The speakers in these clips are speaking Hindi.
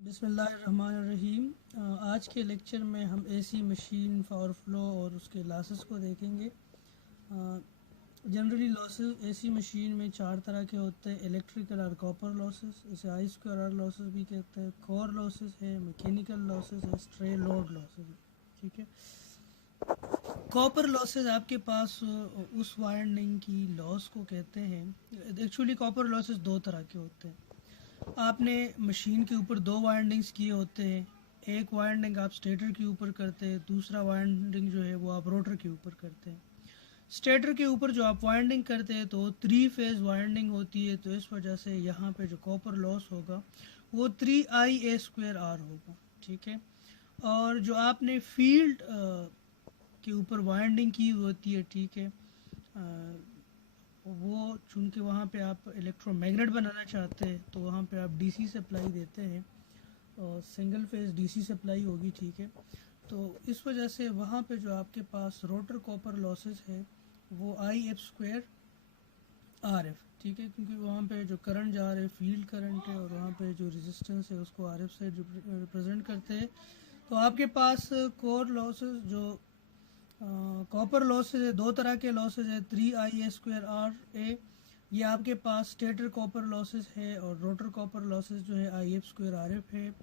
बिस्मिल्लाहिर्रहमानिर्रहीम। आज के लेक्चर में हम एसी मशीन पावर फ्लो और उसके लॉसेस को देखेंगे। जनरली लॉसेस एसी मशीन में चार तरह के होते हैं: इलेक्ट्रिकल और कॉपर लॉसेस, इसे आई स्क्वायर आर लॉसेस भी कहते हैं, कोर लॉसेस है, मैकेनिकल लॉसेस है, स्ट्रे लोड लॉसेस है। ठीक है, कॉपर लॉसेस आपके पास उस वायंडिंग की लॉस को कहते हैं। एक्चुअली कॉपर लॉसेस दो तरह के होते हैं। आपने मशीन के ऊपर दो वाइंडिंग्स किए होते हैं, एक वाइंडिंग आप स्टेटर के ऊपर करते हैं, दूसरा वाइंडिंग जो है वो आप रोटर के ऊपर करते हैं। स्टेटर के ऊपर जो आप वाइंडिंग करते हैं तो 3 फेज वाइंडिंग होती है, तो इस वजह से यहाँ पे जो कॉपर लॉस होगा वो 3IA² होगा। ठीक है, और जो आपने फील्ड के ऊपर वाइंडिंग की होती है, ठीक है, वो चूंकि वहाँ पे आप इलेक्ट्रोमैग्नेट बनाना चाहते हैं तो वहाँ पे आप डीसी सप्लाई देते हैं और सिंगल फेज डीसी सप्लाई होगी। ठीक है, तो इस वजह से वहाँ पे जो आपके पास रोटर कॉपर लॉसेस है वो IF²RF। ठीक है, क्योंकि वहाँ पे जो करंट जा रहा है फील्ड करंट है और वहाँ पे जो रेजिस्टेंस है उसको RF से रिप्रेजेंट करते हैं। तो आपके पास कोर लॉसेस जो कॉपर लॉसेज है, दो तरह के लॉसेज है, 3IA²RA, ये आपके पास स्टेटर कॉपर लॉसेज है, और रोटर कॉपर लॉसेज जो है IF²RF है।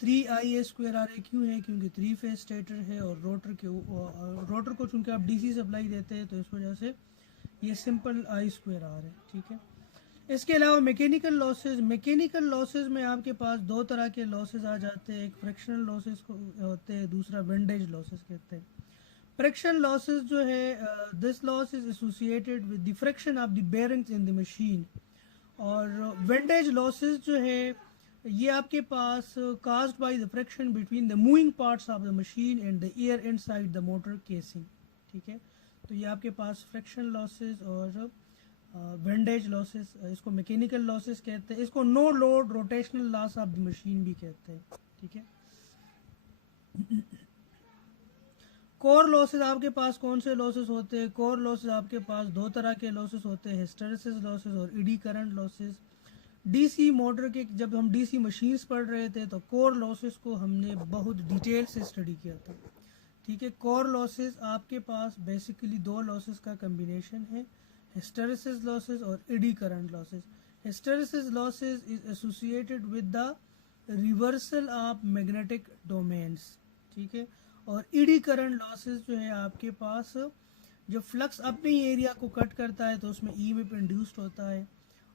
3IA²RA क्यों है? क्योंकि 3 फेज स्टेटर है और रोटर को चूंकि आप डीसी सप्लाई देते हैं तो इस वजह से ये सिंपल I²R है। ठीक है, इसके अलावा मैकेनिकल लॉसेज में आपके पास दो तरह के लॉसेज आ जाते हैं, एक फ्रिक्शनल लॉसेज होते हैं, दूसरा विंडेज लॉसेज कहते हैं। फ्रिक्शन लॉसेस जो है, this loss is associated with the friction of the bearings in the machine. और विंडेज लॉसेस जो है ये आपके पास caused by the friction between the moving parts of the machine and the air inside the motor casing. ठीक है, तो ये आपके पास फ्रिक्शन लॉसेस और विंडेज लॉसेस, इसको मैकेनिकल लॉसेस कहते हैं, इसको no load rotational loss of the machine भी कहते हैं। ठीक है, कोर लॉसेस आपके पास कौन से लॉसेस होते हैं? कोर लॉसेस आपके पास दो तरह के लॉसेस होते हैं, हिस्टैरिसीस लॉसेस और eddy current losses. DC motor के जब हम डीसी मशीन्स पढ़ रहे थे तो कोर लॉसेस को हमने बहुत डिटेल से स्टडी किया था। ठीक है, कोर लॉसेस आपके पास बेसिकली दो लॉसेस का कम्बिनेशन है, हिस्टैरिसीस लॉसेस और eddy current losses. Hysteresis losses is associated with the reversal of magnetic domains. ठीक है, और ईडी करंट लॉसेस जो है आपके पास जब फ्लक्स अपने एरिया को कट करता है तो उसमें ईएमएफ इंड्यूस्ड होता है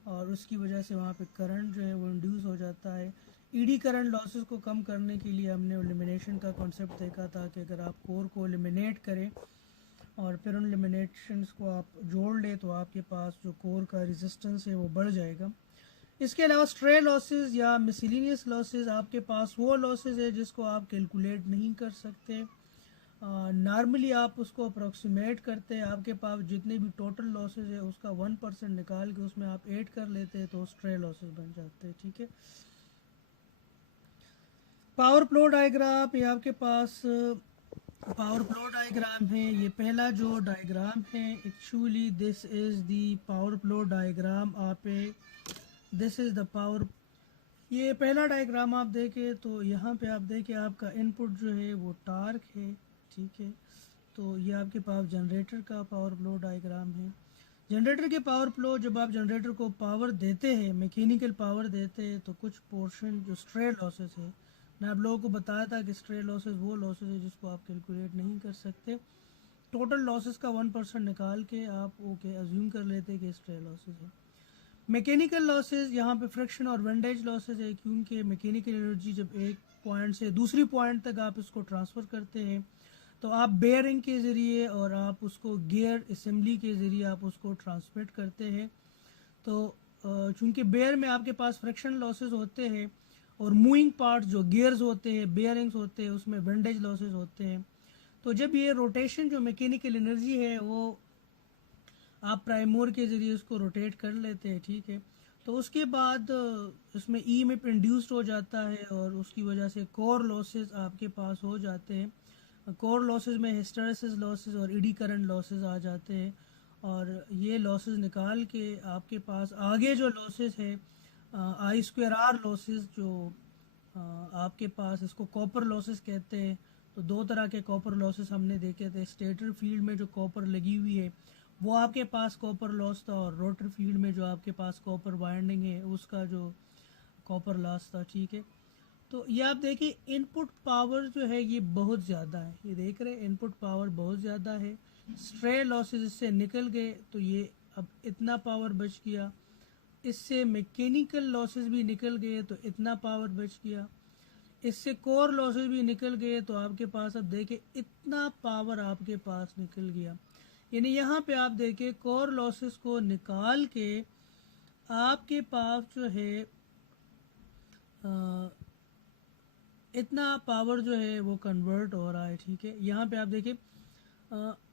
और उसकी वजह से वहाँ पे करंट जो है वो इंड्यूस हो जाता है। ईडी करंट लॉसेस को कम करने के लिए हमने एलिमिनेशन का कॉन्सेप्ट देखा था कि अगर आप कोर को एलिमिनेट करें और फिर उन एलिमिनेशंस को आप जोड़ लें तो आपके पास जो कोर का रेजिस्टेंस है वो बढ़ जाएगा। इसके अलावा स्ट्रे लॉसेस या मिसलिनियस लॉसेस आपके पास वो लॉसेस है जिसको आप कैलकुलेट नहीं कर सकते। नॉर्मली आप उसको अप्रोक्सीमेट करते हैं, आपके पास जितने भी टोटल लॉसेस है उसका 1% निकाल के उसमें आप ऐड कर लेते हैं तो स्ट्रे लॉसेस बन जाते हैं। ठीक है, पावर फ्लो डायग्राम, ये आपके पास पावर फ्लो डायग्राम है। ये पहला जो डायग्राम है, actually this is the power flow diagram of A, this is the power, ये पहला डायग्राम आप देखें तो यहाँ पे आप देखें आपका इनपुट जो है वो टार्क है। ठीक है, तो ये आपके पास जनरेटर का पावर फ्लो डायग्राम है। जनरेटर के पावर फ्लो, जब आप जनरेटर को पावर देते हैं, मैकेनिकल पावर देते हैं, तो कुछ पोर्शन जो स्ट्रे लॉसेस है, मैं आप लोगों को बताया था कि स्ट्रे लॉसेस वो लॉसेस है जिसको आप कैलकुलेट नहीं कर सकते। टोटल लॉसेस का 1% निकाल के आप ओके अज्यूम कर लेते हैं कि स्ट्रे लॉसेस है। मैकेनिकल लॉसेस, यहाँ पे फ्रिक्शन और विंडेज लॉसेस है, क्योंकि मैकेनिकल एनर्जी जब एक पॉइंट से दूसरी पॉइंट तक आप इसको ट्रांसफ़र करते हैं तो आप बेयरिंग के ज़रिए और आप उसको गियर असेंबली के ज़रिए आप उसको ट्रांसमिट करते हैं। तो चूंकि बेयर में आपके पास फ्रिक्शन लॉसेस होते हैं और मूविंग पार्ट्स जो गियर्स होते हैं, बेयरिंग्स होते हैं, उसमें विंडेज लॉसेस होते हैं। तो जब ये रोटेशन जो मैकेनिकल एनर्जी है वो आप प्राइम मूवर के ज़रिए उसको रोटेट कर लेते हैं। ठीक है, तो उसके बाद इसमें ईएमएफ इंड्यूस्ड हो जाता है और उसकी वजह से कोर लॉसेस आपके पास हो जाते हैं। कोर लॉसेस में हिस्टैरिसीस लॉसेस और ईडी करंट लॉसेस आ जाते हैं, और ये लॉसेस निकाल के आपके पास आगे जो लॉसेस है I²R लॉसेस जो आपके पास इसको कॉपर लॉसेस कहते हैं। तो दो तरह के कॉपर लॉसेस हमने देखे थे। स्टेटर फील्ड में जो कॉपर लगी हुई है वो आपके पास कॉपर लॉस था, और रोटर फील्ड में जो आपके पास कॉपर वाइंडिंग है उसका जो कॉपर लॉस था। ठीक है, तो ये आप देखिए इनपुट पावर जो है ये बहुत ज़्यादा है, ये देख रहे हैं इनपुट पावर बहुत ज़्यादा है। स्ट्रे लॉसेस इससे निकल गए तो ये अब इतना पावर बच गया। इससे मैकेनिकल लॉसेस भी निकल गए तो इतना पावर बच गया। इससे कोर लॉसेस भी निकल गए तो आपके पास अब देखिए इतना पावर आपके पास निकल गया। यानी यहाँ पे आप देखिए कोर लॉसेस को निकाल के आपके पास जो है इतना पावर जो है वो कन्वर्ट हो रहा है। ठीक है, यहाँ पे आप देखिए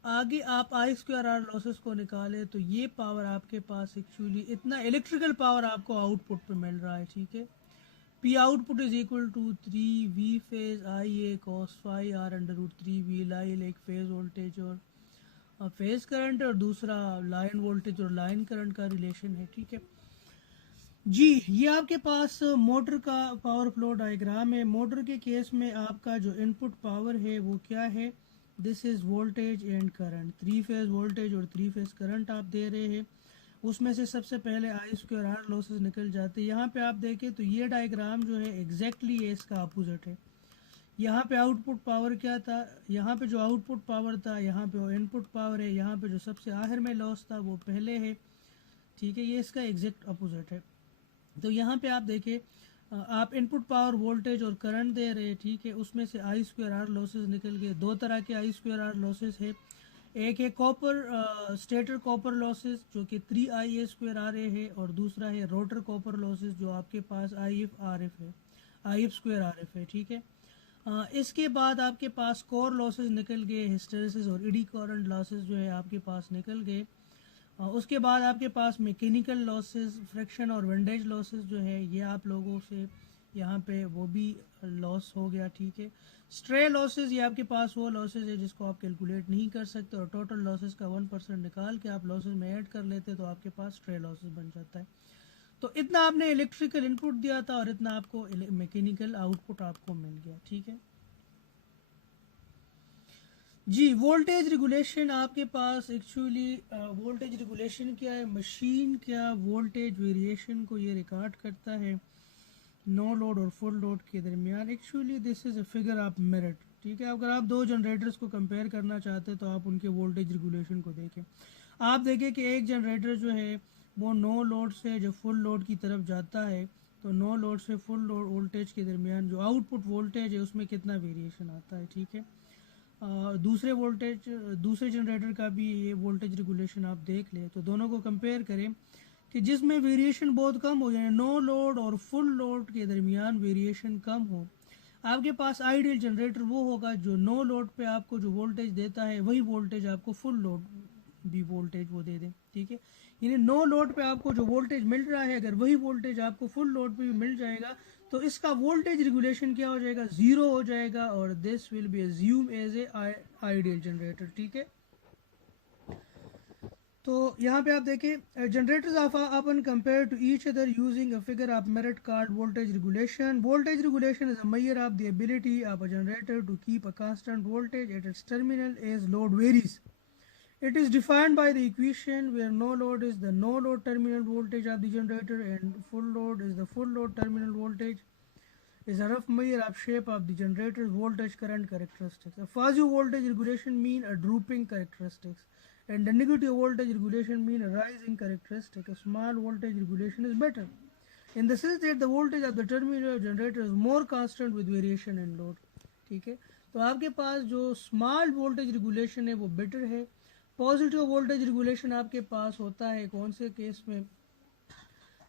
आगे आप आई स्क्वायर आर लॉसेस को निकाले तो ये पावर आपके पास एक्चुअली इतना इलेक्ट्रिकल पावर आपको आउटपुट पे मिल रहा है। ठीक है, P output is equal to 3 V phase IA cos phi R under root 3 V line एक फेज वोल्टेज और फेज करंट, और दूसरा लाइन वोल्टेज और लाइन करंट का रिलेशन है। ठीक है जी, ये आपके पास मोटर का पावर फ्लो डायग्राम है। मोटर के केस में आपका जो इनपुट पावर है वो क्या है, this is voltage and current, 3 phase voltage और 3 फेज करंट आप दे रहे हैं। उसमें से सबसे पहले आई स्क्वायर आर लॉसेस निकल जाते हैं। यहाँ पे आप देखें तो ये डायग्राम जो है एग्जैक्टली ये इसका अपोजिट है। यहाँ पे आउटपुट पावर क्या था, यहाँ पे जो आउटपुट पावर था यहाँ पे वो इनपुट पावर है, यहाँ पे जो सबसे आखिर में लॉस था वो पहले है। ठीक है, ये इसका एग्जैक्ट अपोजिट है। तो यहाँ पे आप देखिए आप इनपुट पावर वोल्टेज और करंट दे रहे हैं। ठीक है, उसमें से आई स्क्वायर आर लॉसेज निकल गए। दो तरह के आई स्क्वायर आर लॉसेज है, एक है कॉपर स्टेटर कॉपर लॉसेज जो कि 3 आई ए स्क्वायर आर ए है, और दूसरा है रोटर कॉपर लॉसेज जो आपके पास आई एफ आर एफ है, I F square R F है। ठीक है, इसके बाद आपके पास कोर लॉसेज निकल गए, हिस्टेरेसिस और एडी करंट लॉसेज जो है आपके पास निकल गए। उसके बाद आपके पास मैकेनिकल लॉसेस, फ्रिक्शन और विंडेज लॉसेस जो है ये आप लोगों से यहाँ पे वो भी लॉस हो गया। ठीक है, स्ट्रे लॉसेस ये आपके पास वो लॉसेस है जिसको आप कैलकुलेट नहीं कर सकते, और टोटल लॉसेस का 1% निकाल के आप लॉसेस में ऐड कर लेते तो आपके पास स्ट्रे लॉसेस बन जाता है। तो इतना आपने इलेक्ट्रिकल इनपुट दिया था और इतना आपको मैकेनिकल आउटपुट आपको मिल गया। ठीक है जी, वोल्टेज रेगुलेशन आपके पास एक्चुअली वोल्टेज रेगुलेशन क्या है, मशीन क्या वोल्टेज वेरिएशन को ये रिकॉर्ड करता है नो लोड और फुल लोड के दरमियान। Actually this is a figure of merit. ठीक है, अगर आप दो जनरेटर्स को कंपेयर करना चाहते हैं तो आप उनके वोल्टेज रेगुलेशन को देखें। आप देखें कि एक जनरेटर जो है वो नो लोड से जो फुल लोड की तरफ जाता है, तो नो लोड से फुल लोड वोल्टेज के दरमियान जो आउटपुट वोल्टेज है उसमें कितना वेरिएशन आता है। ठीक है, दूसरे जनरेटर का भी ये वोल्टेज रेगुलेशन आप देख लें तो दोनों को कंपेयर करें कि जिसमें वेरिएशन बहुत कम हो, यानी नो लोड और फुल लोड के दरमियान वेरिएशन कम हो, आपके पास आइडियल जनरेटर वो होगा जो नो लोड पे आपको जो वोल्टेज देता है वही वोल्टेज आपको फुल लोड भी वोल्टेज वो दे दे। ठीक है, यानी नो लोड पे आपको जो वोल्टेज मिल रहा है अगर वही वोल्टेज आपको फुल लोड पे भी मिल जाएगा तो इसका वोल्टेज रेगुलेशन क्या हो जाएगा, जीरो हो जाएगा, और this will be assumed as a ideal generator. ठीक है, तो यहाँ पे आप देखें जनरेटर्स ऑफ अपन compare to each other using a figure of merit called voltage regulation. Voltage regulation is a measure of the ability of a generator to keep a constant voltage at its terminal as load varies. It is defined by the equation where no load is the no load terminal voltage of the generator and full load is the full load terminal voltage. Is a rough measure of shape of the generator's voltage current characteristics. A positive voltage regulation mean a drooping characteristics, and the negative voltage regulation mean a rising characteristic. A small voltage regulation is better in the sense that the voltage of the terminal generator is more constant with variation in load. ठीक है, तो आपके पास जो स्मॉल वोल्टेज रेगुलेशन है वो बेटर है। पॉजिटिव वोल्टेज रेगुलेशन आपके पास होता है कौन से केस में,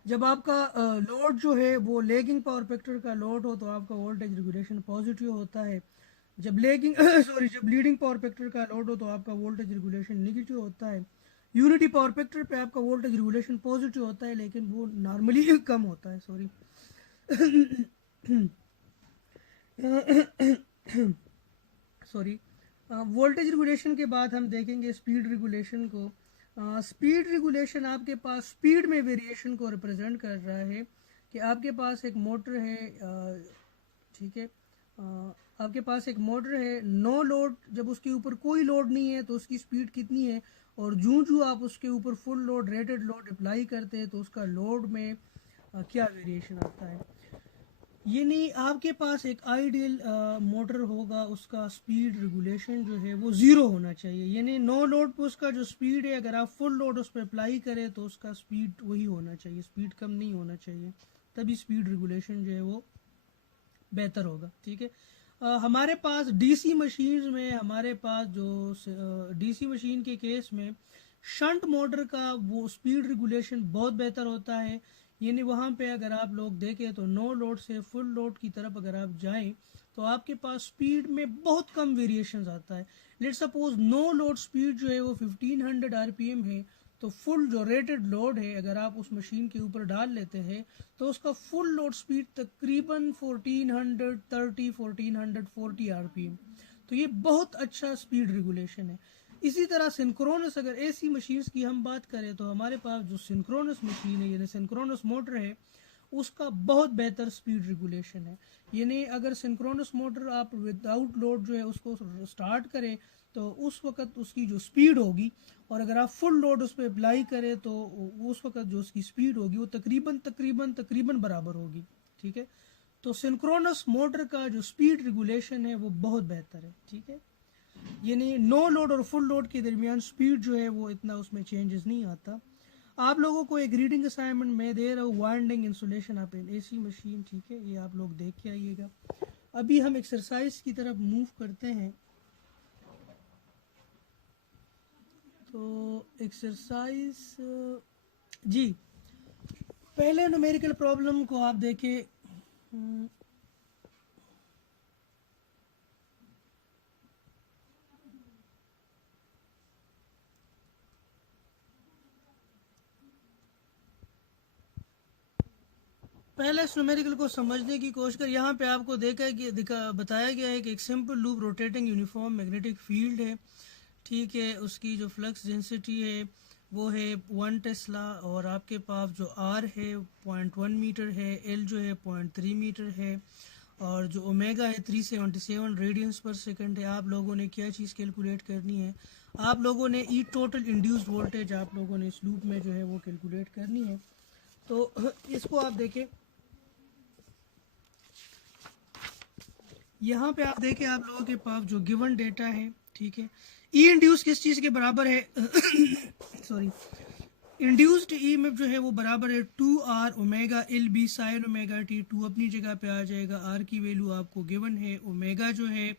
जब आपका लोड जो है वो लेगिंग पावर फैक्टर का लोड हो तो आपका वोल्टेज रेगुलेशन पॉजिटिव होता है। जब लेगिंग जब लीडिंग पावर फैक्टर का लोड हो तो आपका वोल्टेज रेगुलेशन नेगेटिव होता है। यूनिटी पावर फैक्टर पे आपका वोल्टेज रेगुलेशन पॉजिटिव होता है लेकिन वो नॉर्मली कम होता है। सॉरी वोल्टेज रेगुलेशन के बाद हम देखेंगे स्पीड रेगुलेशन को। स्पीड रेगुलेशन आपके पास स्पीड में वेरिएशन को रिप्रेजेंट कर रहा है कि आपके पास एक मोटर है ठीक है। आपके पास एक मोटर है, नो लोड, जब उसके ऊपर कोई लोड नहीं है तो उसकी स्पीड कितनी है, और जूं आप उसके ऊपर full load, rated load apply करते हैं तो उसका लोड में क्या वेरिएशन आता है। ये नहीं, आपके पास एक आइडियल मोटर होगा, उसका स्पीड रेगुलेशन जो है वो ज़ीरो होना चाहिए, यानी नो लोड पर उसका जो स्पीड है, अगर आप फुल लोड उस पर अप्लाई करें तो उसका स्पीड वही होना चाहिए, स्पीड कम नहीं होना चाहिए, तभी स्पीड रेगुलेशन जो है वो बेहतर होगा। ठीक है। हमारे पास डीसी मशीन्स में, हमारे पास जो डीसी मशीन के केस में शंट मोटर का वो स्पीड रेगुलेशन बहुत बेहतर होता है, यानी वहाँ पे अगर आप लोग देखें तो नो लोड से फुल लोड की तरफ अगर आप जाएं तो आपके पास स्पीड में बहुत कम वेरिएशंस आता है। Let suppose no load speed जो है वो 1500 आरपीएम है, तो फुल जो रेटेड लोड है अगर आप उस मशीन के ऊपर डाल लेते हैं तो उसका फुल लोड स्पीड तकरीबन 1430 1440 आरपीएम, तो ये बहुत अच्छा स्पीड रेगुलेशन है। इसी तरह सिंक्रोनस, अगर एसी मशीन्स की हम बात करें तो हमारे पास जो सिंक्रोनस मशीन है यानी सिंक्रोनस मोटर है, उसका बहुत बेहतर स्पीड रेगुलेशन है। यानी अगर सिंक्रोनस मोटर आप विदाउट लोड जो है उसको स्टार्ट करें तो उस वक्त उसकी जो स्पीड होगी, और अगर आप फुल लोड उस पर अप्लाई करें तो उस वक्त जो उसकी स्पीड होगी वो तकरीबन बराबर होगी। ठीक है। तो सिंक्रोनस मोटर का जो स्पीड रेगुलेशन है वो बहुत बेहतर है। ठीक है। यानी नो लोड और फुल लोड के दरमियान स्पीड जो है वो इतना उसमें चेंजेस नहीं आता। आप लोगों को एक रीडिंग असाइनमेंट मैं दे रहा हूँ, winding insulation of an AC machine. ठीक है, ये आप लोग देख के आइएगा। अभी हम एक्सरसाइज की तरफ मूव करते हैं। तो एक्सरसाइज जी, पहले न्यूमेरिकल प्रॉब्लम को आप देखें। पहले इस न्यूमेरिकल को समझने की कोशिश कर। यहाँ पे आपको बताया गया है कि एक simple loop rotating uniform magnetic field है। ठीक है, उसकी जो फ्लक्स डेंसिटी है वो है 1 टेस्ला, और आपके पास जो आर है 0.1 मीटर है, एल जो है 0.3 मीटर है, और जो ओमेगा है 377 रेडियंस पर सेकंड है। आप लोगों ने क्या चीज़ कैलकुलेट करनी है, आप लोगों ने ई टोटल इंड्यूस्ड वोल्टेज आप लोगों ने इस लूप में जो है वो कैलकुलेट करनी है। तो इसको आप देखें, यहाँ पे आप देखें, आप लोगों के पास जो गिवन डेटा है, ठीक है, ई इंड्यूस किस चीज़ के बराबर है सॉरी, इंड्यूस्ड ई में जो है वो बराबर है 2r omega L B sine omega T. 2 अपनी जगह पे आ जाएगा, r की वैल्यू आपको गिवन है, ओमेगा जो है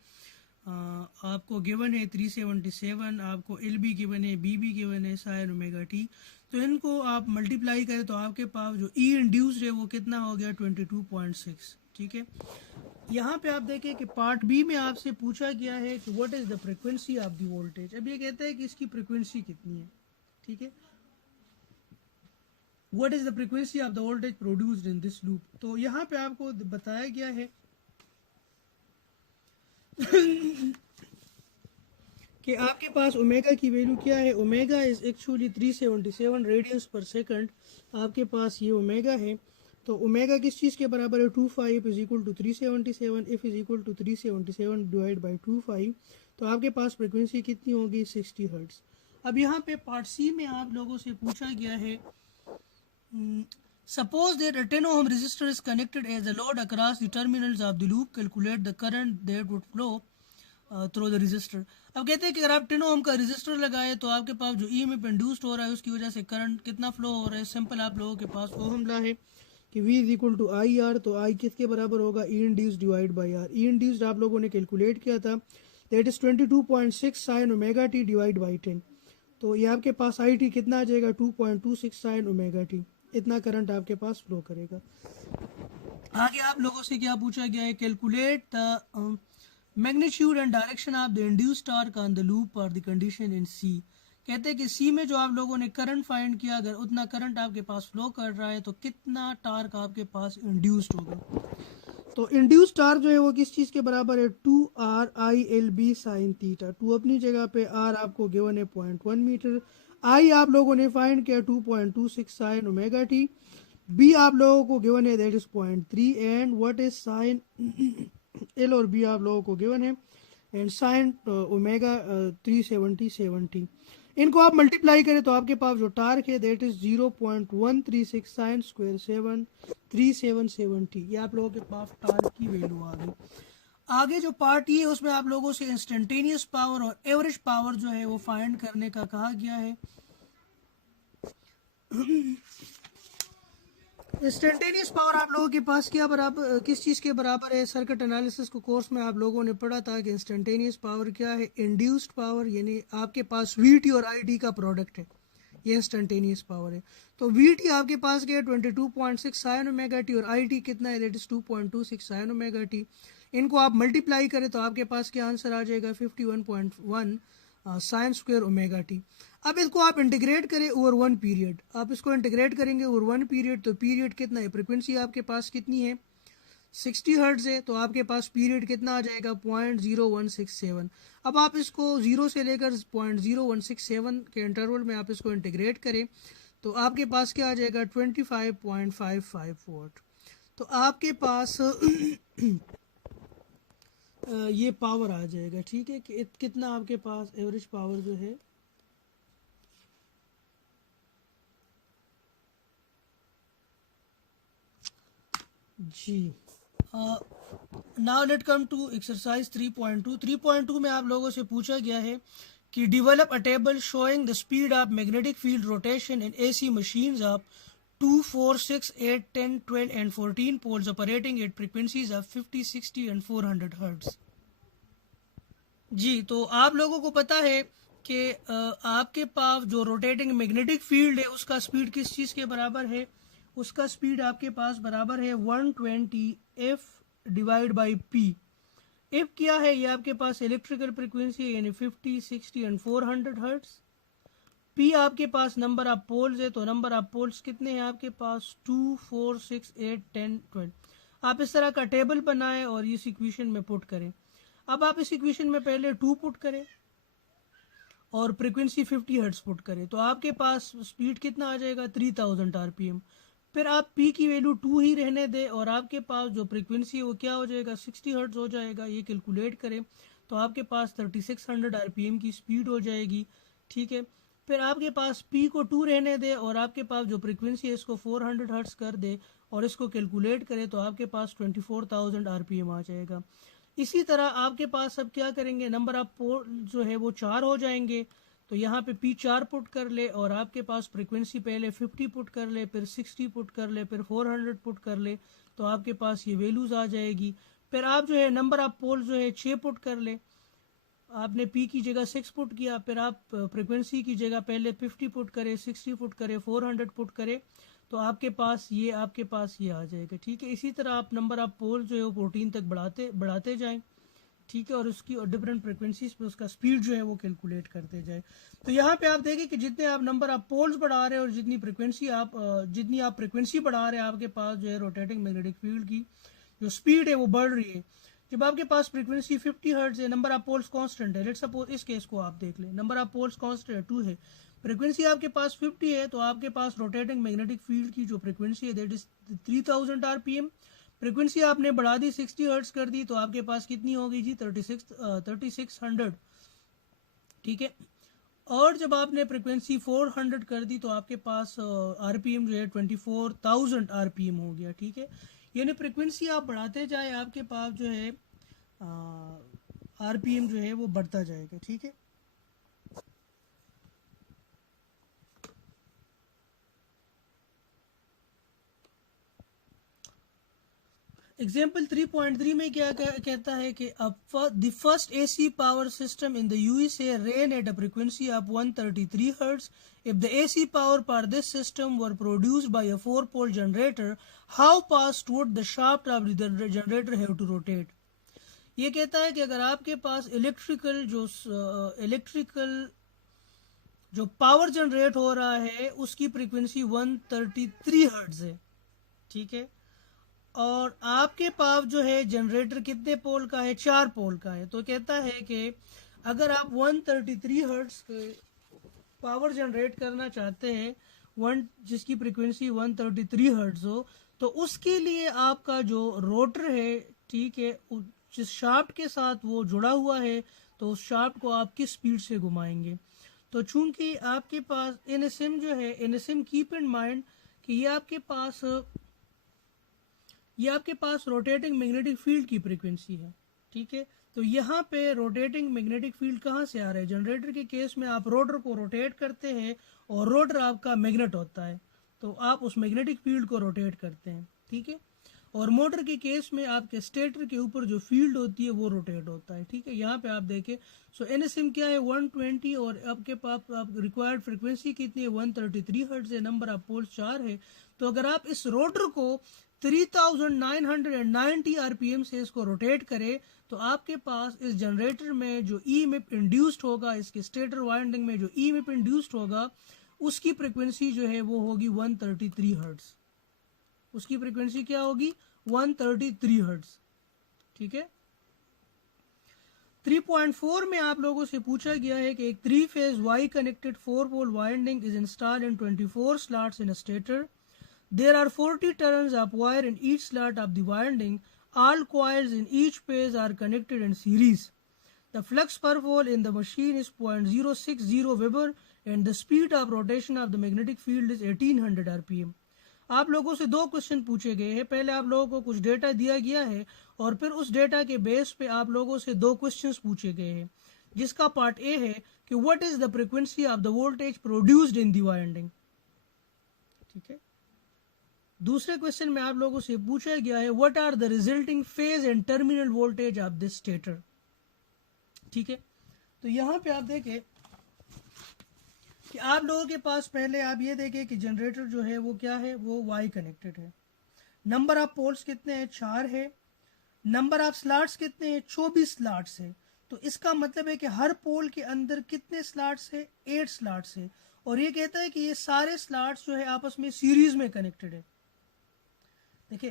आपको गिवन है 377, आपको एल बी गिवन है, बी भी गिवन है, साइन ओमेगा टी। तो इनको आप मल्टीप्लाई करें तो आपके पास जो ई इंड्यूस्ड है वो कितना हो गया 22.6। ठीक है। यहाँ पे आप देखें कि पार्ट बी में आपसे पूछा गया है कि what is the frequency of the voltage. अब ये कहता है कि इसकी फ्रीक्वेंसी कितनी है। ठीक है, what is the frequency of the voltage produced in this loop. तो यहाँ पे आपको बताया गया है कि आपके पास ओमेगा की वैल्यू क्या है। ओमेगा इज एक्चुअली 377 रेडियंस पर सेकंड, आपके पास ये ओमेगा है। तो ओमेगा किस चीज़ के बराबर है 25 is equal to 377, if is equal to 377 divide by 25, तो आपके पास फ्रिक्वेंसी कितनी होगी 60 हर्ट्ज। अब यहाँ पे पार्ट सी में आप लोगों से पूछा गया है, suppose that a 10 ohm resistor is connected as a load across the terminals of the loop, calculate the current that would flow through the register. अब कहते हैं कि अगर आप 10 ओम का रजिस्टर लगाए तो आपके पास जो ईएमएफ इंड्यूस्ड हो रहा है उसकी वजह से करंट कितना फ्लो हो रहा है। सिंपल आप लोगों के पास फॉर्मूला है कि V is equal to I R, तो आई किसके बराबर होगा E induced divide by R. E induced आप लोगों ने कैलकुलेट किया था, that is 22.6 sine omega t divide by 10, तो ये आपके पास आई टी कितना आ जाएगा 2.26 साइन ओमेगा टी, इतना करंट आपके पास फ्लो करेगा। आगे आप लोगों से क्या पूछा गया है, calculate the magnitude and direction of the induced torque on the loop और द कंडीशन इन सी। कहते हैं कि सी में जो आप लोगों ने करंट फाइंड किया, अगर उतना करंट आपके पास फ्लो कर रहा है तो कितना टार्क आपके पास इंड्यूस्ड होगा। तो इंड्यूस्ड टार्क जो है वो किस चीज़ के बराबर है 2r I L B sine theta. 2 अपनी जगह पे, r आपको गिवन है 0.1 मीटर, आई आप लोगों ने फाइंड किया 2.26 साइन ओमेगा टी, बी आप लोगों को गिवन है that is 0.3 and what is sine L और बी आप लोगों को गिवन है एंड साइन ओमेगा 370 इनको आप मल्टीप्लाई करें तो आपके पास जो टार्क है दैट इज 0.136 साइन स्क्वायर 3770 ये आप लोगों के पास टार्क की वैल्यू आ गई। आगे जो पार्ट ये है उसमें आप लोगों से इंस्टेंटेनियस पावर और एवरेज पावर जो है वो फाइंड करने का कहा गया है। इंस्टेंटेनियस पावर आप लोगों के पास क्या बराबर किस चीज़ के बराबर है? सर्किट एनालिसिस को कोर्स में आप लोगों ने पढ़ा था कि इंस्टेंटेनियस पावर क्या है? इंड्यूस्ड पावर, यानी आपके पास वीटी और आईटी का प्रोडक्ट है, ये इंस्टेंटेनियस पावर है। तो वीटी आपके पास क्या है 22.6 साइन ओमेगा टी और आईटी कितना है that is 2.26 sign omega T. इनको आप मल्टीप्लाई करें तो आपके पास क्या आंसर आ जाएगा 51.1 साइन स्क्वायर ओमेगा टी। अब इसको आप इंटीग्रेट करें ओवर वन पीरियड, आप इसको इंटीग्रेट करेंगे ओवर वन पीरियड तो पीरियड कितना है, फ्रिक्वेंसी आपके पास कितनी है 60 हर्ट्ज है, तो आपके पास पीरियड कितना आ जाएगा 0.0167। अब आप इसको 0 से लेकर 0.0167 के इंटरवल में आप इसको इंटीग्रेट करें तो आपके पास क्या आ जाएगा 25.55 वॉट। तो आपके पास ये पावर आ जाएगा, ठीक है कि कितना आपके पास एवरेज पावर जो है जी। Now let come to exercise 3.2। 3.2 में आप लोगों से पूछा गया है कि develop a table showing the speed of magnetic field rotation in AC machines of 2, 4, 6, 8, 10, 12 and 14 poles operating at frequencies of 50, 60 and 400 hertz. जी, तो आप लोगों को पता है कि आपके पास जो रोटेटिंग मैग्नेटिक फील्ड है उसका स्पीड किस चीज़ के बराबर है? उसका स्पीड आपके पास बराबर है 120 F divide by P. F क्या है? ये आपके पास इलेक्ट्रिकल फ्रिक्वेंसी है यानी 50, 60 एंड 400 हर्ट्ज। पी आपके पास नंबर ऑफ पोल्स है, तो नंबर ऑफ पोल्स कितने हैं आपके पास 2, 4, 6, 8, 10, 12। आप इस तरह का टेबल बनाएं और इस इक्वेशन में पुट करें। अब आप इस इक्वेशन में पहले 2 पुट करें और फ्रीक्वेंसी 50 हर्ट्ज पुट करें तो आपके पास स्पीड कितना आ जाएगा 3000 आरपीएम। फिर आप पी की वैल्यू 2 ही रहने दें और आपके पास जो फ्रीक्वेंसी है वो क्या हो जाएगा 60 हर्ट्ज हो जाएगा। ये कैलकुलेट करें तो आपके पास 3600 आरपीएम की स्पीड हो जाएगी, ठीक है। फिर आपके पास पी को 2 रहने दें और आपके पास जो फ्रीक्वेंसी है इसको 400 हर्ट्ज कर दे और इसको कैलकुलेट करें तो आपके पास 24000 आरपीएम आ जाएगा। इसी तरह आपके पास अब क्या करेंगे, नंबर ऑफ पोल जो है वो 4 हो जाएंगे तो यहाँ पे पी 4 पुट कर ले और आपके पास फ्रीक्वेंसी पहले 50 पुट कर ले, फिर 60 पुट कर ले, फिर 400 पुट कर ले तो आपके पास ये वैल्यूज आ जाएगी। फिर आप जो है नंबर ऑफ पोल जो है 6 पुट कर ले, आपने पी की जगह 6 पुट किया, फिर आप फ्रीक्वेंसी की जगह पहले 50 पुट करे, 60 पुट करे, 400 पुट करे तो आपके पास ये आ जाएगा, ठीक है। इसी तरह आप नंबर ऑफ पोल जो है वो 14 तक बढ़ाते जाएं, ठीक है, और उसकी और डिफरेंट फ्रिक्वेंसीज पे उसका स्पीड जो है वो कैलकुलेट करते जाए। तो यहाँ पे आप देखें कि जितने आप नंबर ऑफ पोल्स बढ़ा रहे हैं और जितनी आप फ्रिक्वेंसी बढ़ा रहे हैं आपके पास जो है रोटेटिंग मैग्नेटिक फील्ड की जो स्पीड है वो बढ़ रही है। जब आपके पास फ्रीक्वेंसी 50 हर्ट्ज है, नंबर ऑफ पोल्स कांस्टेंट है, लेट्स सपोज इस केस को आप देख लें, नंबर ऑफ पोल्स कांस्टेंट है 2 है, फ्रीक्वेंसी आपके पास 50 है तो आपके पास रोटेटिंग मैग्नेटिक फील्ड की जो फ्रीक्वेंसी है दैट इज 3000 आरपीएम। फ्रीक्वेंसी आपने बढ़ा दी 60 हर्ट्ज कर दी तो आपके पास कितनी होगी जी 3600, ठीक है। और जब आपने फ्रीक्वेंसी 400 कर दी तो आपके पास आरपीएम जो है 24000 आरपीएम हो गया, ठीक है। यानी फ्रीक्वेंसी आप बढ़ाते जाए आपके पास जो है आरपीएम जो है वो बढ़ता जाएगा, ठीक है। एग्जाम्पल 3.3 में क्या कहता है कि the first AC power system in the USA ran at a frequency of 133 hertz. If the AC power for this system were produced by a four pole generator, how fast would the shaft of the generator have to rotate. ये कहता है कि अगर आपके पास इलेक्ट्रिकल जो पावर जनरेट हो रहा है उसकी फ्रीक्वेंसी 133 हर्ट्ज है, ठीक है, और आपके पास जो है जनरेटर कितने पोल का है 4 पोल का है। तो कहता है कि अगर आप 133 हर्ट्ज पावर जनरेट करना चाहते हैं जिसकी फ्रीक्वेंसी 133 हर्ट्ज हो, तो उसके लिए आपका जो रोटर है, ठीक है, जिस शाफ्ट के साथ वो जुड़ा हुआ है, तो उस शाफ्ट को आप किस स्पीड से घुमाएंगे। तो चूंकि आपके पास एनएसएम जो है, एनएसएम कीप इन माइंड कि ये आपके पास रोटेटिंग मैग्नेटिक फील्ड की फ्रीक्वेंसी है, ठीक है। तो यहाँ पे रोटेटिंग मैग्नेटिक फील्ड कहाँ से आ रहा है? जनरेटर के केस में आप रोटर को रोटेट करते हैं और रोटर आपका मैग्नेट होता है, तो आप उस मैग्नेटिक फील्ड को रोटेट करते हैं, ठीक है। और मोटर के केस में आपके स्टेटर के ऊपर जो फील्ड होती है वो रोटेट होता है, ठीक है। यहाँ पे आप देखें, सो एनएसएम क्या है 120, और आपके पास आप रिक्वायर्ड फ्रीक्वेंसी कितनी है 133 हर्ट्ज है, नंबर ऑफ पोल्स 4 है। तो अगर आप इस रोटर को 3990 आरपीएम से इसको रोटेट करें, तो आपके पास इस जनरेटर में जो ईएमएफ इंड्यूस्ड होगा, इसके स्टेटर वाइंडिंग में जो ईएमएफ इंड्यूस्ड होगा, उसकी फ्रीक्वेंसी जो है वो होगी 133 हर्ट्ज। उसकी फ्रीक्वेंसी क्या होगी? 133 हर्ट्ज, ठीक है। 3.4 में आप लोगों से पूछा गया है कि एक 3 phase Y connected 4 pole winding is installed in 24 slots in a stator. There are 40 turns of wire in each slot of the winding. All coils in each phase are connected in series. The flux per pole in the machine is 0.060 Weber and the speed of rotation of the magnetic field is 1800 rpm. आप लोगों से दो क्वेश्चन पूछे गए हैं। पहले आप लोगों को कुछ डेटा दिया गया है और फिर उस डेटा के बेस पे आप लोगों से दो क्वेश्चंस पूछे गए हैं, जिसका पार्ट ए है कि what is the frequency of the voltage produced in the winding, ठीक है। दूसरे क्वेश्चन में आप लोगों से पूछा गया है what are the resulting phase and terminal voltage of this stator, ठीक है। तो यहां पे आप देखें कि आप लोगों के पास पहले आप ये देखें कि जनरेटर जो है वो क्या है, वो वाई कनेक्टेड है। नंबर ऑफ पोल्स कितने हैं? 4 है। नंबर ऑफ स्लॉट्स कितने हैं? 24 स्लॉट्स है। तो इसका मतलब है कि हर पोल के अंदर कितने स्लॉट्स है? 8 स्लॉट्स है। और ये कहता है कि ये सारे स्लॉट्स जो है आपस में सीरीज में कनेक्टेड है। देखिए,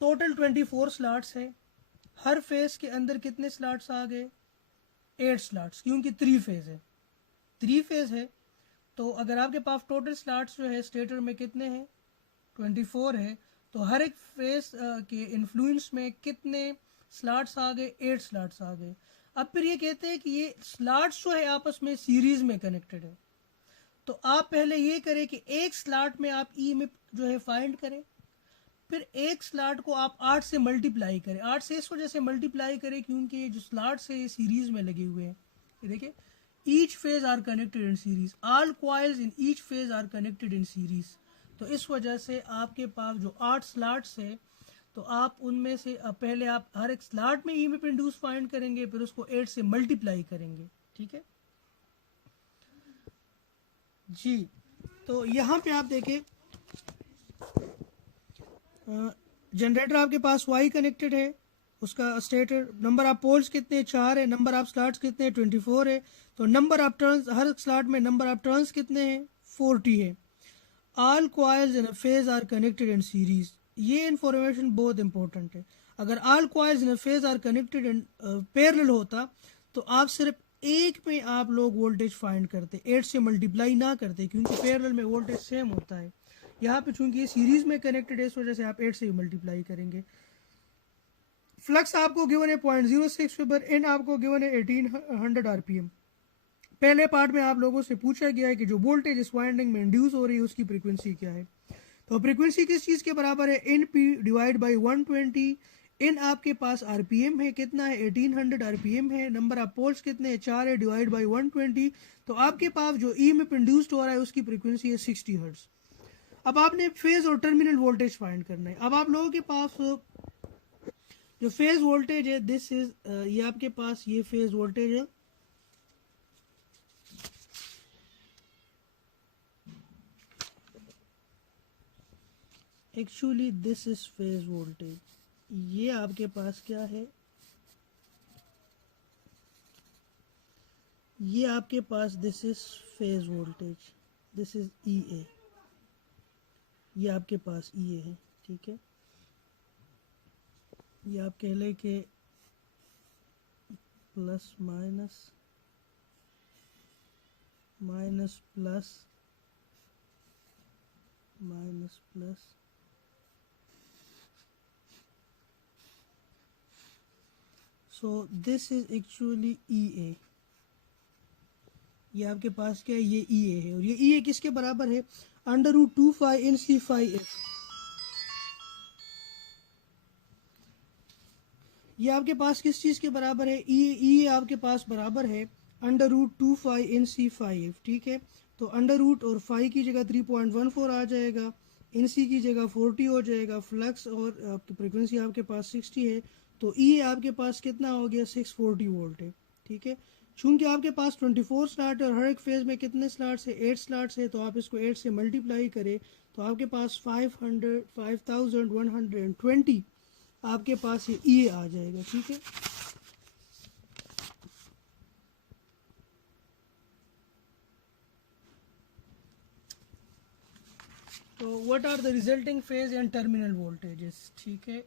टोटल 24 स्लॉट्स है। हर फेज के अंदर कितने स्लॉट्स आ गए? 8 स्लॉट्स, क्योंकि 3 फेज है, 3 फेज है। तो अगर आपके पास टोटल स्लॉट्स जो है स्टेटर में कितने हैं? 24 है। तो हर एक फेज के इन्फ्लुएंस में कितने स्लॉट्स आ गए? 8 स्लॉट्स आ गए। अब फिर ये कहते हैं कि ये स्लॉट्स जो है आपस में सीरीज में कनेक्टेड है। तो आप पहले ये करें कि एक स्लॉट में आप ईएमएफ जो है फाइंड करें, फिर एक स्लॉट को आप 8 से मल्टीप्लाई करें। 8 से इस वजह से मल्टीप्लाई करें क्योंकि ये जो स्लॉट्स है ये सीरीज में लगे हुए हैं। ये देखिए, each phase are connected in series, all coils in each phase are connected in series. तो इस वजह से आपके पास जो 8 स्लॉट्स है, तो आप उनमें से पहले आप हर एक स्लॉट में ईएमएफ इंड्यूस फाइंड करेंगे, फिर उसको 8 से मल्टीप्लाई करेंगे, ठीक है जी। तो यहाँ पे आप देखें, जनरेटर आपके पास वाई कनेक्टेड है, उसका स्टेटर नंबर ऑफ पोल्स कितने? 4 है। नंबर ऑफ स्लॉट्स कितने? 24 है। तो नंबर ऑफ टर्न्स, हर स्लॉट में नंबर ऑफ टर्न्स कितने हैं? 40 है। All coils in a phase are connected in series. ये इंफॉर्मेशन बहुत इंपॉर्टेंट है। अगर all coils in a phase are connected in parallel होता, तो आप सिर्फ एक में आप लोग वोल्टेज फाइंड करते, 8 से मल्टीप्लाई ना करते, क्योंकि पैरेलल में वोल्टेज सेम होता है। यहाँ पे चूंकि ये सीरीज में कनेक्टेड है, इस वजह से आप 8 से मल्टीप्लाई करेंगे। फ्लक्स आपको गिवन है 0.06 वेबर, एन आपको गिवन है 1800 आरपीएम। पहले पार्ट में आप लोगों से पूछा गया है कि जो वोल्टेज इस वाइंडिंग में इंड्यूस हो रही है उसकी फ्रीक्वेंसी क्या है। तो फ्रीक्वेंसी किस चीज के बराबर है? N P divide by 120। N आपके पास आरपीएम है, कितना है? 1800 आरपीएम है। नंबर ऑफ पोल्स कितने हैं? 4 है, डिवाइड बाई 120। तो आपके पास जो ईएमएफ इंड्यूस्ड हो रहा है उसकी फ्रीक्वेंसी है 60 हर्ट्ज। अब आपने फेज और टर्मिनल वोल्टेज फाइंड करना है। अब आप लोगों के पास जो फेज वोल्टेज है, दिस इज ये आपके पास ये फेज वोल्टेज है। Actually this is phase voltage. ये आपके पास क्या है? ये आपके पास this is phase voltage, this is E A. ये आपके पास ई ए है, ठीक है। ये आप कह लें कि plus minus, minus plus, minus plus, so this is actually E A. ये आपके पास क्या है, ये ई ए है, और ये ई ए किसके बराबर है, अंडर रूट 2 फाई इन सी फाई एफ। ये आपके पास किस चीज़ के बराबर है, ई आपके पास बराबर है अंडर रूट 2 फाई इन सी फाई एफ। ठीक है, तो अंडर रूट और फाई की जगह 3.14 आ जाएगा, इन सी की जगह 40 हो जाएगा, फ्लक्स और आपकी फ्रिक्वेंसी आपके पास 60 है, तो ई आपके पास कितना हो गया, 640 वोल्ट है। ठीक है, चूंकि आपके पास 24 स्लॉट है और हर एक फेज में कितने स्लॉट्स है, 8 स्लॉट्स है, तो आप इसको 8 से मल्टीप्लाई करें तो आपके पास 5120 आपके पास ये ई आ जाएगा। ठीक है, तो what are the resulting phase and terminal voltages. ठीक है,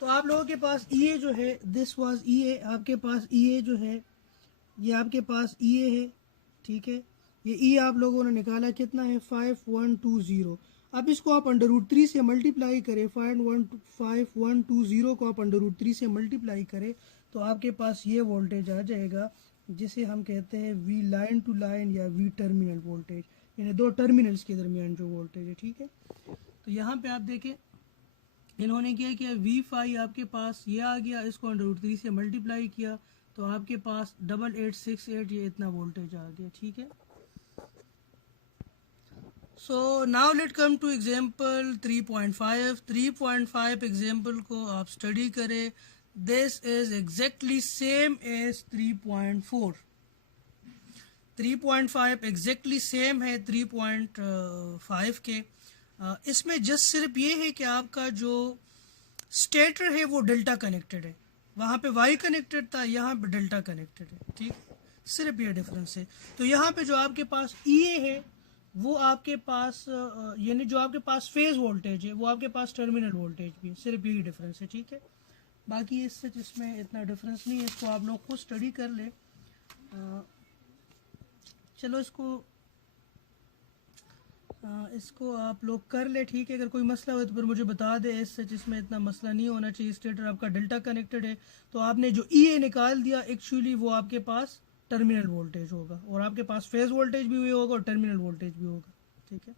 तो आप लोगों के पास ई ए जो है, दिस वाज ई ए, आपके पास ई ए जो है, ये आपके पास ई ए है। ठीक है, ये ई आप लोगों ने निकाला कितना है, 5120। अब इसको आप अंडर रूट 3 से मल्टीप्लाई करें, 5120 को आप अंडर रूट 3 से मल्टीप्लाई करें तो आपके पास ये वोल्टेज आ जाएगा, जिसे हम कहते हैं वी लाइन टू लाइन या वी टर्मिनल वोल्टेज, यानी दो टर्मिनल्स के दरमियान जो वोल्टेज है। ठीक है, तो यहाँ पे आप देखें इन्होंने क्या किया, वी फाई आपके पास ये आ गया, इसको अंडर रूट 3 से मल्टीप्लाई किया तो आपके पास 8868 ये इतना वोल्टेज आ गया। ठीक है, so now let come to example 3.5 example को आप स्टडी करें। This is exactly same as 3.4। 3.5 exactly same है 3.5 के। इसमें जस्ट सिर्फ ये है कि आपका जो स्टेटर है वो डेल्टा कनेक्टेड है, वहाँ पे वाई कनेक्टेड था, यहाँ पे डेल्टा कनेक्टेड है। ठीक, सिर्फ ये डिफरेंस है। तो यहाँ पे जो आपके पास ई ए है वो आपके पास यानी जो आपके पास फेज वोल्टेज है वो आपके पास टर्मिनल वोल्टेज भी है, सिर्फ यही डिफरेंस है। ठीक है, बाकी इससे इसमें इतना डिफरेंस नहीं है, इसको आप लोग खुद स्टडी कर ले। चलो इसको आप लोग कर ले। ठीक है, अगर कोई मसला हो तो फिर मुझे बता दे, इस सच इसमें इतना मसला नहीं होना चाहिए। स्टेटर आपका डेल्टा कनेक्टेड है तो आपने जो ई ए निकाल दिया एक्चुअली वो आपके पास टर्मिनल वोल्टेज होगा, और आपके पास फेज वोल्टेज भी होगा और टर्मिनल वोल्टेज भी होगा। ठीक है,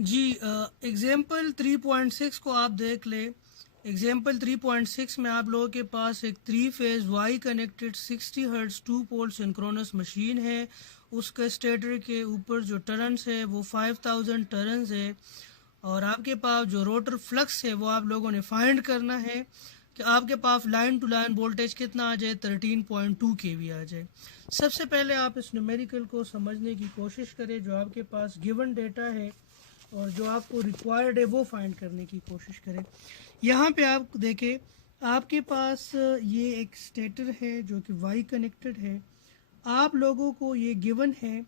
जी एग्जाम्पल 3.6 को आप देख ले। एग्जाम्पल 3.6 में आप लोगों के पास एक 3 फेज वाई कनेक्टेड 60 हर्ट्ज 2 पोल सिंक्रोनस मशीन है। उसके स्टेटर के ऊपर जो टर्न्स है वो 5000 टर्न्स है, और आपके पास जो रोटर फ्लक्स है वो आप लोगों ने फाइंड करना है कि आपके पास लाइन टू लाइन वोल्टेज कितना आ जाए, 13.2 kV आ जाए। सबसे पहले आप इस न्यूमेरिकल को समझने की कोशिश करें, जो आपके पास गिवन डेटा है और जो आपको रिक्वायर्ड है वो फाइंड करने की कोशिश करें। यहाँ पे आप देखें, आपके पास ये एक स्टेटर है जो कि वाई कनेक्टेड है। आप लोगों को ये गिवन है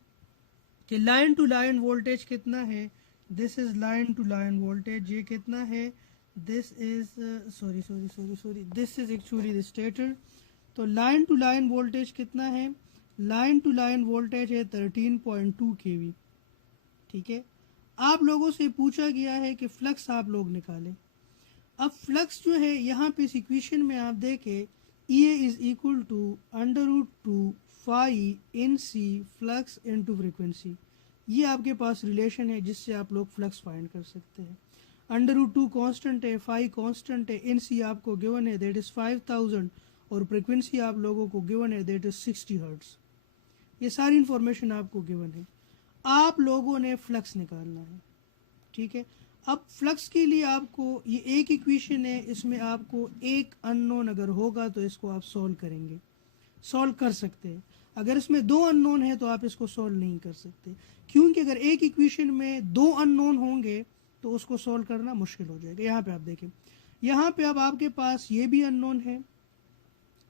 कि लाइन टू लाइन वोल्टेज कितना है, this is line to line voltage, ये कितना है, this is sorry this is actually the stator. तो लाइन टू लाइन वोल्टेज कितना है, लाइन टू लाइन वोल्टेज है 13.2 kV। ठीक है, आप लोगों से पूछा गया है कि फ्लक्स आप लोग निकालें। अब फ्लक्स जो है यहाँ पे इस इक्वेशन में आप देखें, E A is equal to under root 2 phi N C flux into frequency. ये आपके पास रिलेशन है जिससे आप लोग फ्लक्स फाइंड कर सकते हैं। अंडर रूट 2 कॉन्स्टेंट है, फाई कॉन्स्टेंट है, इन सी आपको गिवन है दैट इज 5000, और फ्रीक्वेंसी आप लोगों को गिवन है दैट इज 60 हर्ट्ज। ये सारी इंफॉर्मेशन आपको गिवन है, आप लोगों ने फ्लक्स निकालना है। ठीक है, अब फ्लक्स के लिए आपको ये एक इक्वेशन है, इसमें आपको एक अननोन अगर होगा तो इसको आप सॉल्व करेंगे, सॉल्व कर सकते हैं। अगर इसमें दो अननोन है तो आप इसको सॉल्व नहीं कर सकते, क्योंकि अगर एक इक्वेशन में दो अननोन होंगे तो उसको सॉल्व करना मुश्किल हो जाएगा। यहाँ पे आप देखें, यहाँ पे अब आपके पास ये भी अननोन है,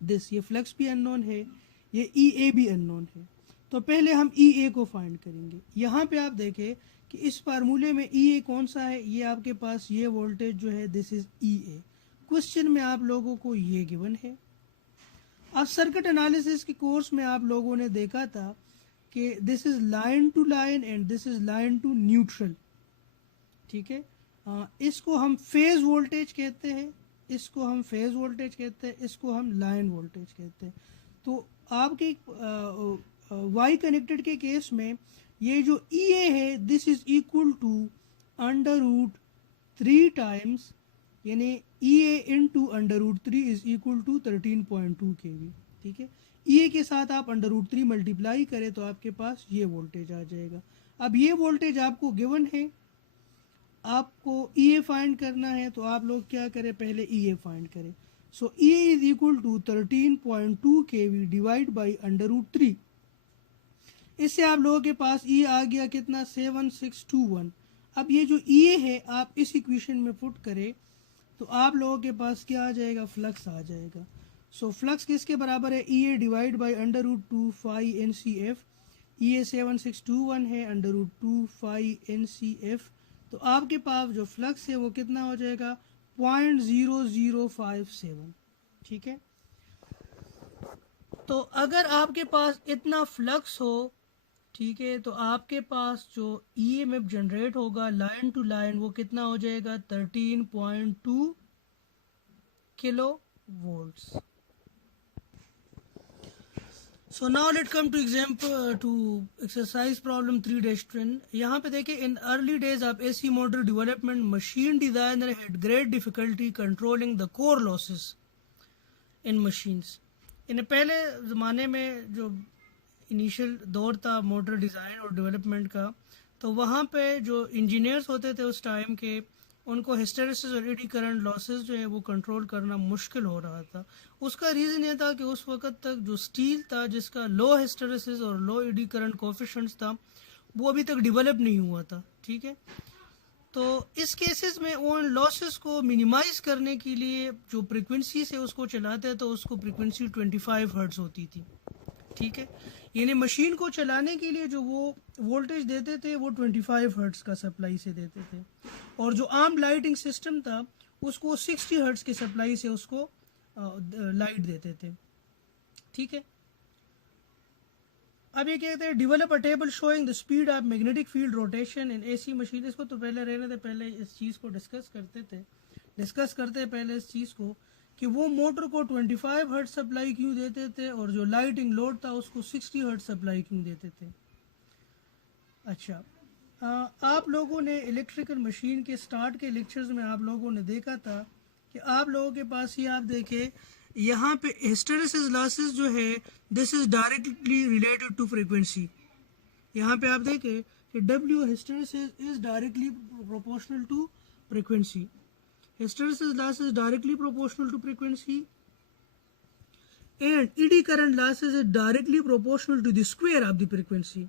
ये फ्लक्स भी अननोन है, ये ई ए भी अननोन है। तो पहले हम ई ए को फाइंड करेंगे। यहाँ पे आप देखें कि इस फार्मूले में ई ए कौन सा है, ये आपके पास ये वोल्टेज जो है this is E A. Question में आप लोगों को ये गिवन है। अब सर्किट एनालिसिस के कोर्स में आप लोगों ने देखा था कि this is line to line and this is line to neutral, ठीक है। इसको हम फेज वोल्टेज कहते हैं, इसको हम फेज वोल्टेज कहते हैं, इसको हम लाइन वोल्टेज कहते हैं। तो आपके वाई कनेक्टेड के केस में ये जो ई ए है this is equal to under root 3 times, यानी E A into under root 3 is equal to 13.2 kV, ठीक है। ई ए के साथ आप अंडर रूट 3 मल्टीप्लाई करें तो आपके पास ये वोल्टेज आ जाएगा। अब ये वोल्टेज आपको गिवन है, आपको ई ए फाइंड करना है, तो आप लोग क्या करें, पहले ई ए फाइंड करें। So E A is equal to 13.2 kV divide by under root 3। इससे आप लोगों के पास ई आ गया कितना, 7621। अब ये जो ई ए है आप इस इक्वेशन में पुट करें तो आप लोगों के पास क्या आ जाएगा, फ्लक्स आ जाएगा। सो फ्लक्स किसके बराबर है, E A divide by under root 2 phi N C F. E A 7621 है, under root 2 phi N C F. तो आपके पास जो फ्लक्स है वो कितना हो जाएगा, 0.0057, ठीक है। तो अगर आपके पास इतना फ्लक्स हो, ठीक है, तो आपके पास जो ईएमएफ जनरेट होगा लाइन टू लाइन वो कितना हो जाएगा, 13.2 kilo volts. So now let come to example two exercise problem 3-10। यहाँ पे देखिए, in early days of AC motor development machine designer had great difficulty controlling the core losses in machines. इन पहले ज़माने में जो इनिशियल दौर था मोटर डिज़ाइन और डेवलपमेंट का, तो वहाँ पे जो इंजीनियर्स होते थे उस टाइम के, उनको हिस्टेरेसिस और एडी करंट लॉसेस जो है वो कंट्रोल करना मुश्किल हो रहा था। उसका रीज़न ये था कि उस वक़्त तक जो स्टील था जिसका लो हिस्टेरेसिस और लो एडी करंट कोफिशिएंट्स था वो अभी तक डेवलप नहीं हुआ था, ठीक है। तो इस केसेस में उन लॉसेस को मिनिमाइज करने के लिए जो फ्रिक्वेंसी से उसको चलाते तो उसको फ्रिक्वेंसी 25 हर्ट्ज होती थी, ठीक है। यानी मशीन को चलाने के लिए जो वो वोल्टेज देते थे वो 25 हर्ट्ज का सप्लाई से देते थे, और जो आम लाइटिंग सिस्टम था उसको 60 हर्ट्ज की सप्लाई से उसको लाइट देते थे, ठीक है। अब ये कहते हैं develop a table showing the speed of magnetic field rotation in AC machine. इसको तो पहले रहने थे, पहले इस चीज़ को डिस्कस करते पहले इस चीज़ को कि वो मोटर को 25 हर्ट्ज सप्लाई क्यों देते थे और जो लाइटिंग लोड था उसको 60 हर्ट्ज सप्लाई क्यों देते थे। अच्छा, आप लोगों ने इलेक्ट्रिकल मशीन के स्टार्ट के लेक्चर्स में आप लोगों ने देखा था कि आप लोगों के पास ही आप देखें यहाँ पे हिस्टेरेसिस लॉसेस जो है this is directly related to frequency. यहाँ पे आप देखें कि W hysteresis is directly proportional to frequency. Hysteresis loss is directly proportional to frequency and eddy current losses is directly proportional to the square of the frequency।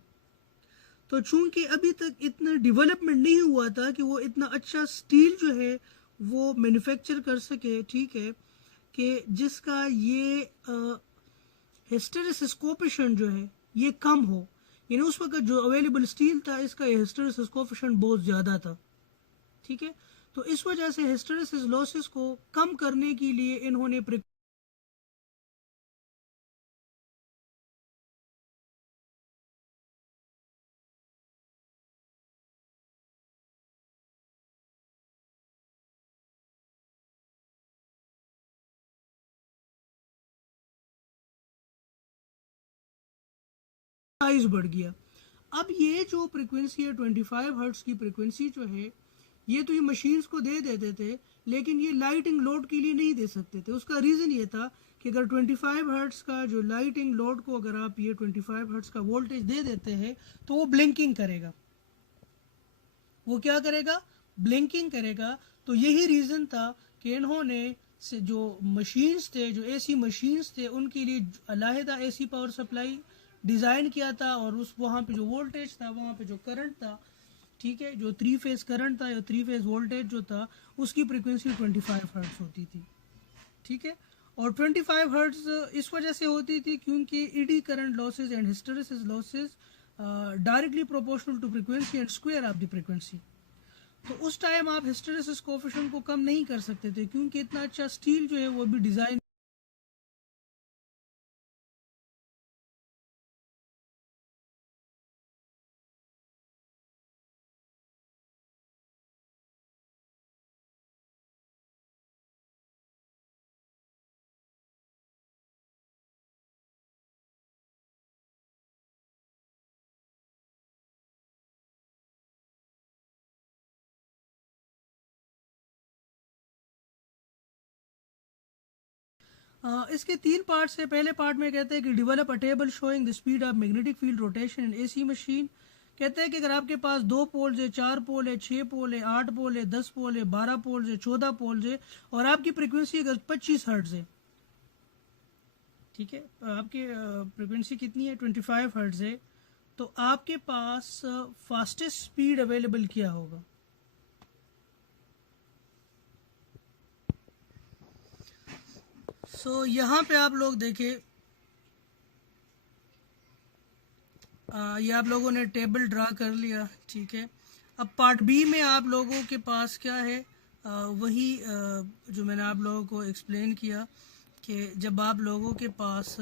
तो चूंकि अभी तक इतना डेवलपमेंट नहीं हुआ था कि वो इतना अच्छा स्टील जो है वो मैन्युफैक्चर कर सके, ठीक है, कि जिसका ये हिस्टेरेसिस कोफिशिएंट जो है ये कम हो। यानी उस वक्त जो अवेलेबल स्टील था इसका हिस्टेरेसिस कोफिशिएंट बहुत ज़्यादा था, ठीक है। तो इस वजह से हिस्टेरेसिस लॉसेस को कम करने के लिए इन्होंने साइज बढ़ गया। अब ये जो फ्रिक्वेंसी है 25 हर्ट्ज की फ्रिक्वेंसी जो है ये तो ये मशीन्स को दे देते थे, लेकिन ये लाइटिंग लोड के लिए नहीं दे सकते थे। उसका रीज़न ये था कि अगर 25 हर्ट्ज का जो लाइटिंग लोड को अगर आप ये 25 हर्ट्ज का वोल्टेज दे देते हैं तो वो ब्लिंकिंग करेगा। वो क्या करेगा, ब्लिंकिंग करेगा। तो यही रीज़न था कि इन्होंने से जो मशीन्स थे, जो एसी मशीन्स थे, उनके लिए अलहदा एसी पावर सप्लाई डिज़ाइन किया था, और उस वहाँ पे जो वोल्टेज था, वहाँ पे जो करंट था, ठीक है, जो 3 फेज करंट था या 3 फेज वोल्टेज जो था उसकी फ्रिक्वेंसी 25 हर्ट्ज होती थी, ठीक है। और 25 हर्ट्ज इस वजह से होती थी क्योंकि eddy current losses and hysteresis losses directly proportional to frequency and square of the frequency. तो उस टाइम आप हिस्टेरेसिस कोएफिशिएंट को कम नहीं कर सकते थे, क्योंकि इतना अच्छा स्टील जो है वो भी डिज़ाइन। इसके 3 पार्ट्स है। पहले पार्ट में कहते हैं कि develop a table showing the speed of magnetic field rotation in AC machine. कहते हैं कि अगर आपके पास 2 पोल्स है, 4 पोल है, 6 पोल है, 8 पोल है, 10 पोल है, 12 पोल्स है, 14 पोल्स है, और आपकी फ्रीक्वेंसी अगर 25 हर्ट्ज है, ठीक है, आपकी फ्रीक्वेंसी कितनी है, 25 हर्ट्ज है, तो आपके पास फास्टेस्ट स्पीड अवेलेबल क्या होगा? सो यहाँ पे आप लोग देखें, ये आप लोगों ने टेबल ड्रा कर लिया, ठीक है। अब पार्ट बी में आप लोगों के पास क्या है, वही जो मैंने आप लोगों को एक्सप्लेन किया कि जब आप लोगों के पास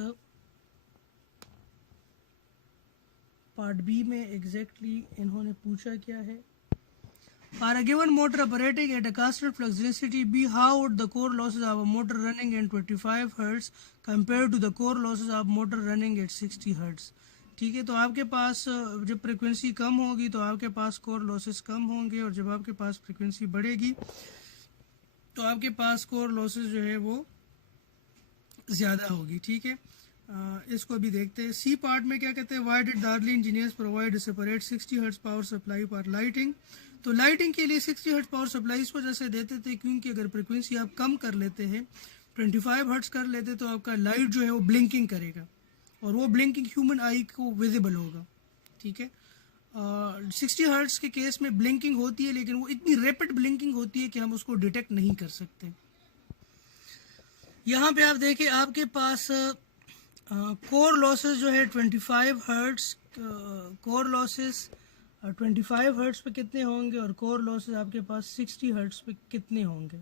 पार्ट बी में एग्जैक्टली इन्होंने पूछा क्या है, For a given motor operating at a constant flux density B, how would the core losses of a motor running at 25 Hz compared to the core losses of motor running at 60 Hz? ठीक है, तो आपके पास जब फ्रिक्वेंसी कम होगी तो आपके पास कोर लॉसेस कम होंगे, और जब आपके पास फ्रिक्वेंसी बढ़ेगी तो आपके पास कोर लॉसेस जो है वो ज़्यादा होगी, ठीक है। इसको भी देखते हैं। सी पार्ट में क्या कहते हैं, why did the early engineers provide separate 60 hertz power supply for lighting. तो लाइटिंग के लिए 60 हर्ट्ज पावर सप्लाई इस वजह से देते थे क्योंकि अगर फ्रिक्वेंसी आप कम कर लेते हैं, 25 हर्ट्ज कर लेते, तो आपका लाइट जो है वो ब्लिंकिंग करेगा, और वो ब्लिंकिंग ह्यूमन आई को विजिबल होगा, ठीक है। 60 हर्ट्ज के केस में ब्लिंकिंग होती है, लेकिन वो इतनी रैपिड ब्लिंकिंग होती है कि हम उसको डिटेक्ट नहीं कर सकते। यहाँ पे आप देखें, आपके पास कोर लॉसेस जो है 25 हर्ट्ज, कोर लॉसेस 25 हर्ट्ज पे कितने होंगे, और कोर लॉसेस आपके पास 60 हर्ट्ज पे कितने होंगे,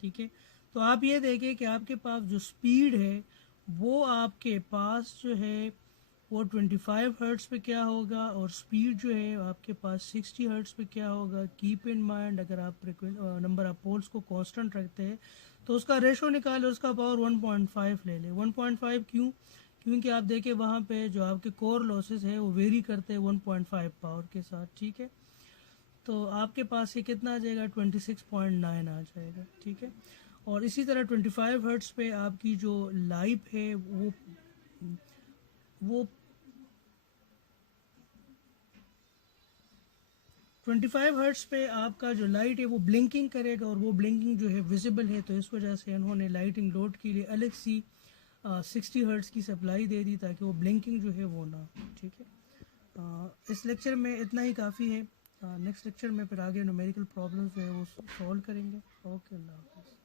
ठीक है। तो आप ये देखें कि आपके पास जो स्पीड है वो आपके पास जो है वो 25 हर्ट्ज पे क्या होगा, और स्पीड जो है आपके पास 60 हर्ट्ज पे क्या होगा। कीप इन माइंड, अगर आप नंबर ऑफ पोल्स को कांस्टेंट रखते हैं तो उसका रेशो निकाले, उसका पावर 1.5 ले लें। 1.5 क्यों? क्योंकि आप देखें वहाँ पे जो आपके कोर लॉसेस है वो वेरी करते हैं 1.5 पावर के साथ, ठीक है। तो आपके पास ये कितना आ जाएगा, 26.9 आ जाएगा, ठीक है। और इसी तरह 25 हर्ट्ज पे आपकी जो लाइफ है वो 25 हर्ट्ज पे आपका जो लाइट है वो ब्लिंकिंग करेगा, और वो ब्लिंकिंग जो है विजिबल है, तो इस वजह से इन्होंने लाइटिंग लोड के लिए अलग सी 60 हर्ट्ज की सप्लाई दे दी ताकि वो ब्लिंकिंग जो है वो ना, ठीक है। इस लेक्चर में इतना ही काफ़ी है। नेक्स्ट लेक्चर में फिर आगे न्यूमेरिकल प्रॉब्लम्स जो है वो सॉल्व करेंगे। ओके, अल्लाह हाफ़िज़।